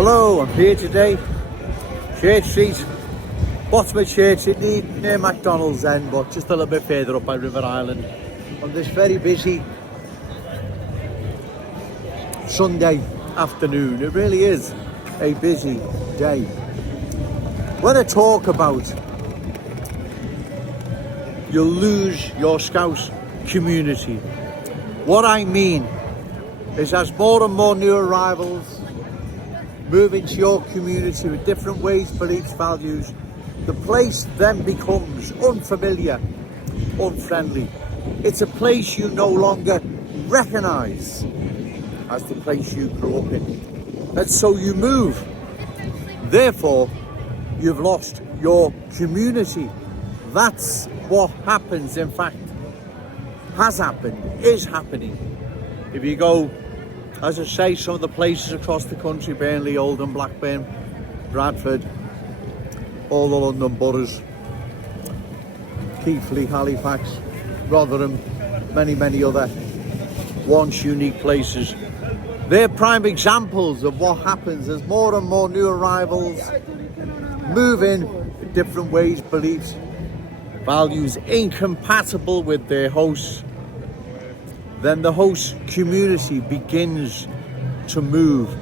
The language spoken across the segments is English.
Hello, I'm here today, Church Street, bottom of Church Street, near McDonald's end, but just a little bit further up by River Island, on this very busy Sunday afternoon. It really is a busy day. When I talk about you'll lose your Scouse community, what I mean is as more and more new arrivals move into your community with different ways, beliefs, values, the place then becomes unfamiliar, unfriendly. It's a place you no longer recognise as the place you grew up in. And so you move. Therefore, you've lost your community. That's what happens, in fact, has happened, is happening. If you go, as I say, some of the places across the country, Burnley, Oldham, Blackburn, Bradford, all the London boroughs, Keighley, Halifax, Rotherham, many other once unique places. They're prime examples of what happens as more and more new arrivals move in with different ways, beliefs, values incompatible with their hosts. Then the host community begins to move.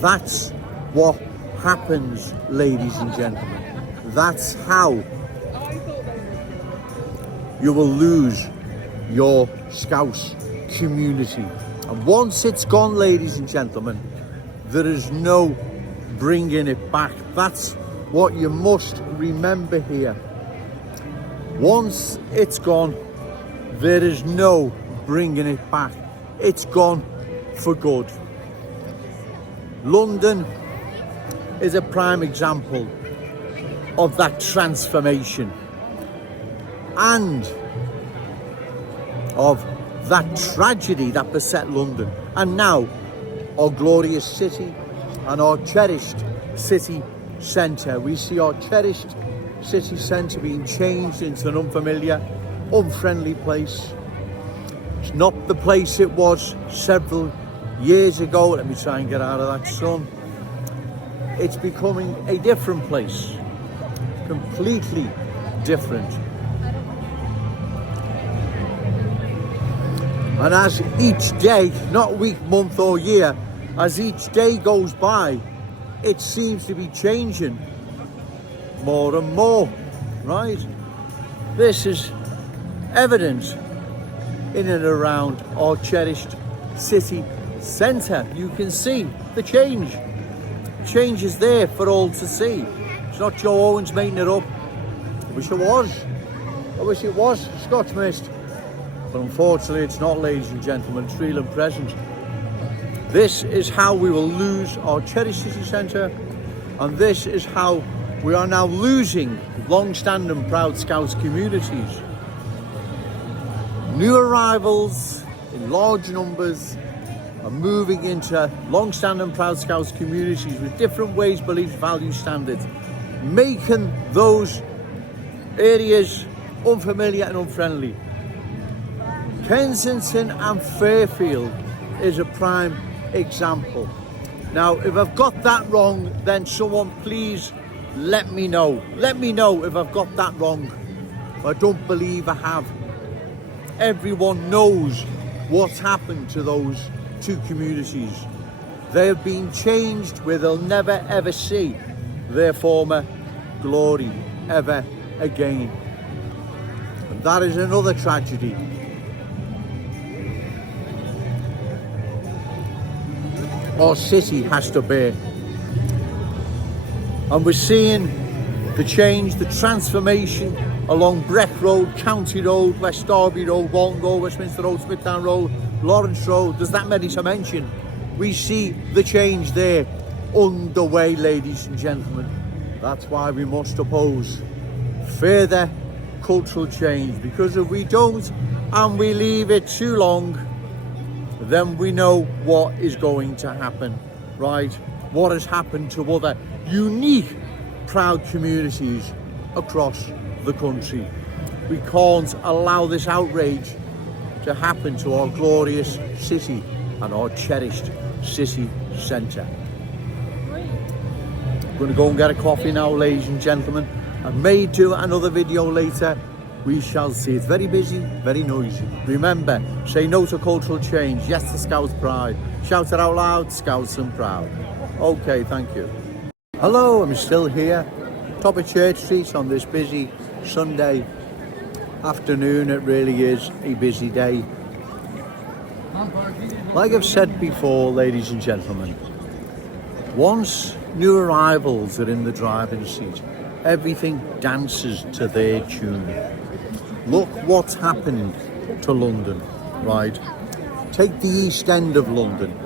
That's what happens, ladies and gentlemen. That's how you will lose your Scouse community. And once it's gone, ladies and gentlemen, there is no bringing it back. That's what you must remember here. Once it's gone, there is no bringing it back. It's gone for good. London is a prime example of that transformation and of that tragedy that beset London. And now our glorious city and our cherished city centre. We see our cherished city centre being changed into an unfamiliar, unfriendly place. It's not the place it was several years ago. Let me try and get out of that sun. It's becoming a different place, completely different. And as each day, not week, month or year, as each day goes by, it seems to be changing more and more, right? This is evident in and around our cherished city centre. You can see the change. Change is there for all to see. It's not Joe Owens making it up. I wish it was. I wish it was Scotch Mist. But unfortunately it's not, ladies and gentlemen. It's real and present. This is how we will lose our cherished city centre, and this is how we are now losing long-standing proud Scouse communities. New arrivals in large numbers are moving into long-standing proud Scouse communities with different ways, beliefs, values, standards, making those areas unfamiliar and unfriendly. Kensington and Fairfield is a prime example. Now, if I've got that wrong, then someone please let me know. Let me know if I've got that wrong. I don't believe I have. Everyone knows what's happened to those two communities. They have been changed where they'll never ever see their former glory ever again. And that is another tragedy. Our city has to bear. And we're seeing the change, the transformation along Breck Road, County Road, West Derby Road, Walton Road, Westminster Road, Smithtown Road, Lawrence Road. There's that many to mention. We see the change there underway, ladies and gentlemen. That's why we must oppose further cultural change, because if we don't and we leave it too long, then we know what is going to happen, right? What has happened to other unique, proud communities across the country. We can't allow this outrage to happen to our glorious city and our cherished city centre. I'm going to go and get a coffee now, ladies and gentlemen. I may do another video later. We shall see. It's very busy, very noisy. Remember, say no to cultural change. Yes to Scouse pride. Shout it out loud, Scouse and proud. Okay, thank you. Hello, I'm still here, top of Church Street on this busy Sunday afternoon. It really is a busy day. Like I've said before, ladies and gentlemen, once new arrivals are in the driving seat, everything dances to their tune. Look what's happened to London, right? Take the East End of London.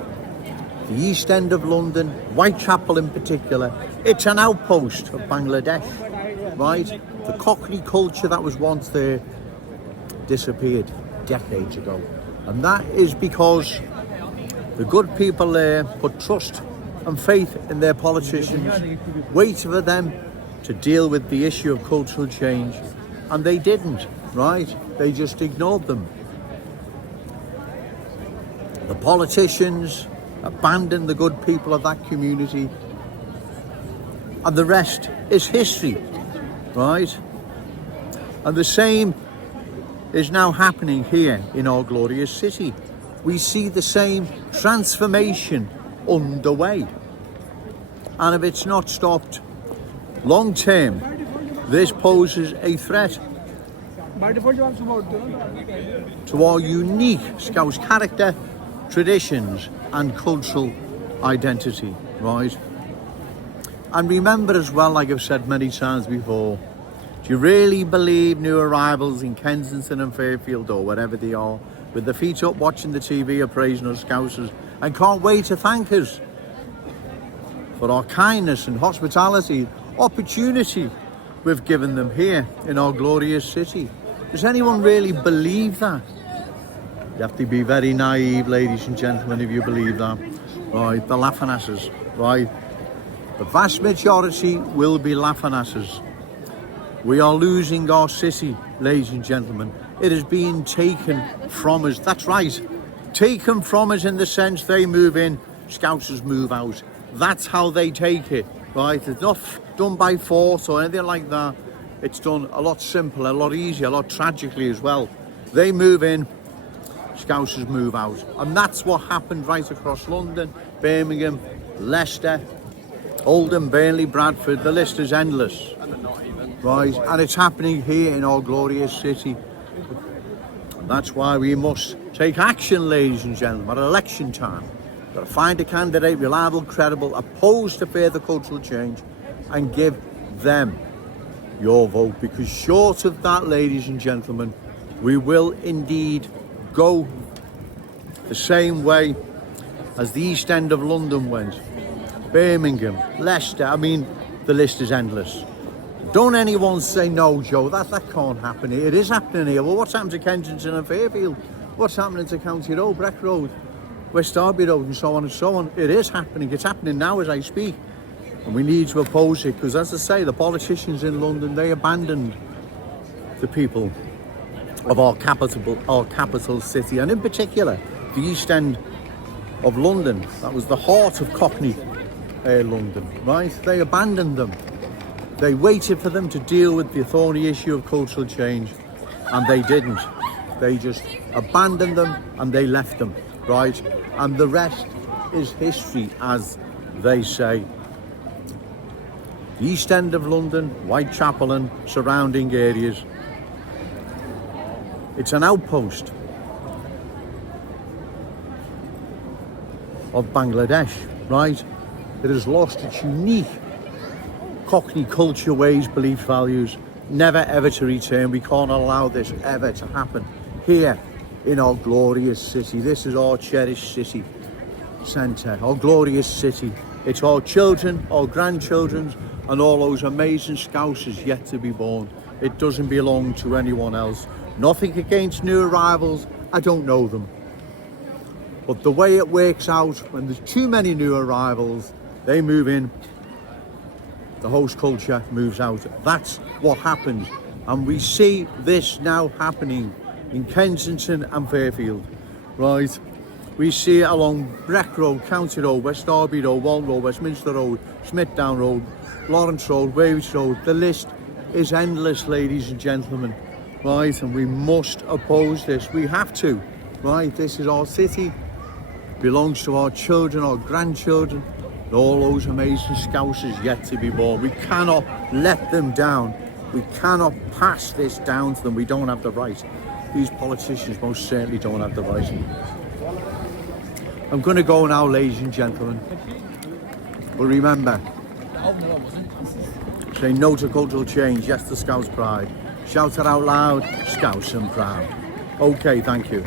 The East End of London, Whitechapel in particular, it's an outpost of Bangladesh, right? The Cockney culture that was once there disappeared decades ago. And that is because the good people there put trust and faith in their politicians, waited for them to deal with the issue of cultural change, and they didn't, right? They just ignored them. The politicians abandoned the good people of that community, and the rest is history, right? And the same is now happening here in our glorious city. We see the same transformation underway, and if it's not stopped long term, this poses a threat to our unique Scouse character, traditions and cultural identity, right? And remember as well, like I've said many times before, do you really believe new arrivals in Kensington and Fairfield or wherever they are, with their feet up watching the TV, are praising us Scousers and can't wait to thank us for our kindness and hospitality, opportunity we've given them here in our glorious city? Does anyone really believe that? You have to be very naive, ladies and gentlemen, if you believe that. Right, they're laughing at us, right? The vast majority will be laughing at us. We are losing our city, ladies and gentlemen. It is being taken from us. That's right. Taken from us in the sense they move in, Scousers move out. That's how they take it, right? It's not done by force or anything like that. It's done a lot simpler, a lot easier, a lot tragically as well. They move in, Scousers move out. And that's what happened right across London, Birmingham, Leicester, Oldham, Burnley, Bradford. The list is endless, right? And it's happening here in our glorious city. And that's why we must take action, ladies and gentlemen, at election time. We've got to find a candidate, reliable, credible, opposed to further cultural change, and give them your vote. Because short of that, ladies and gentlemen, we will indeed go the same way as the East End of London went. Birmingham, Leicester, I mean, the list is endless. Don't anyone say, no, Joe, that can't happen here. It is happening here. Well, what's happened to Kensington and Fairfield? What's happening to County Road, Breck Road, West Derby Road, and so on and so on? It is happening. It's happening now as I speak. And we need to oppose it, because as I say, the politicians in London, they abandoned the people of our capital city, and in particular, the East End of London. That was the heart of Cockney London, right? They abandoned them. They waited for them to deal with the thorny issue of cultural change, and they didn't. They just abandoned them and they left them, right? And the rest is history, as they say. The East End of London, Whitechapel and surrounding areas, it's an outpost of Bangladesh, right? It has lost its unique Cockney culture, ways, belief, values, never ever to return. We can't allow this ever to happen here in our glorious city. This is our cherished city centre, our glorious city. It's our children, our grandchildren, and all those amazing Scousers yet to be born. It doesn't belong to anyone else. Nothing against new arrivals, I don't know them. But the way it works out, when there's too many new arrivals, they move in, the host culture moves out. That's what happens. And we see this now happening in Kensington and Fairfield, right? We see it along Breck Road, County Road, West Derby Road, Walton Road, Westminster Road, Smithdown Road, Lawrence Road, Waves Road. The list is endless, ladies and gentlemen, right? And we must oppose this. We have to, right? This is our city, belongs to our children, our grandchildren, and all those amazing Scousers yet to be born. We cannot let them down. We cannot pass this down to them. We don't have the right. These politicians most certainly don't have the right. I'm going to go now, ladies and gentlemen. But remember, say no to cultural change, yes to Scouse pride. Shout it out loud, Scouse and proud. Okay, thank you.